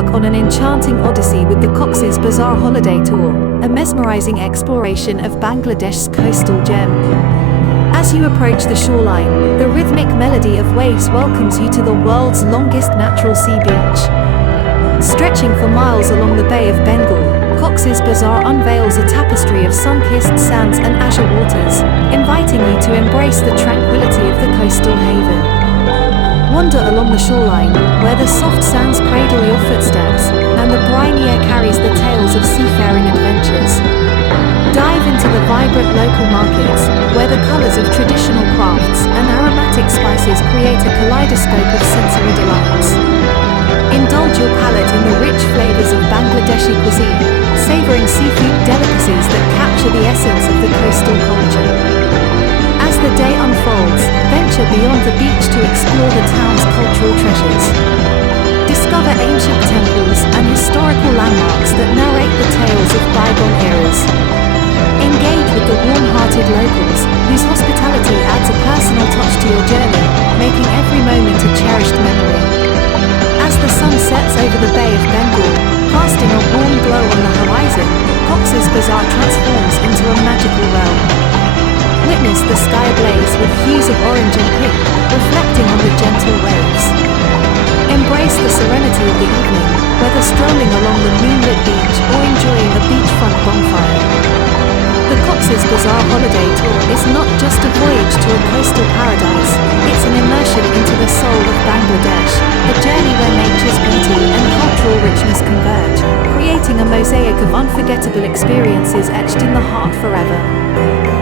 Embark on an enchanting odyssey with the Cox's Bazaar Holiday Tour, a mesmerizing exploration of Bangladesh's coastal gem. As you approach the shoreline, the rhythmic melody of waves welcomes you to the world's longest natural sea beach. Stretching for miles along the Bay of Bengal, Cox's Bazar unveils a tapestry of sun-kissed sands and azure waters, inviting you to embrace the tranquility of the coastal haven. Wander along the shoreline, where the soft sands cradle your footsteps, and the briny air carries the tales of seafaring adventures. Dive into the vibrant local markets, where the colors of traditional crafts and aromatic spices create a kaleidoscope of sensory delights. Indulge your palate in the rich flavors of Bangladeshi cuisine, savoring seafood delicacies that capture the essence of the coastal culture. As the day unfolds, venture beyond the beach to explore the town's cultural treasures. Discover ancient temples and historical landmarks that narrate the tales of bygone eras. Engage with the warm-hearted locals, whose hospitality adds a personal touch to your journey, making every moment a cherished memory. As the sun sets over the Bay of Bengal, casting a warm glow on the horizon, Cox's Bazar transforms into a magical realm. Witness the sky ablaze with hues of orange and pink, reflecting on the gentle waves. Embrace the serenity of the evening, whether strolling along the moonlit beach or enjoying a beachfront bonfire. The Cox's Bazar Holiday Tour is not just a voyage to a coastal paradise, it's an immersion into the soul of Bangladesh, a journey where nature's beauty and cultural richness converge, creating a mosaic of unforgettable experiences etched in the heart forever.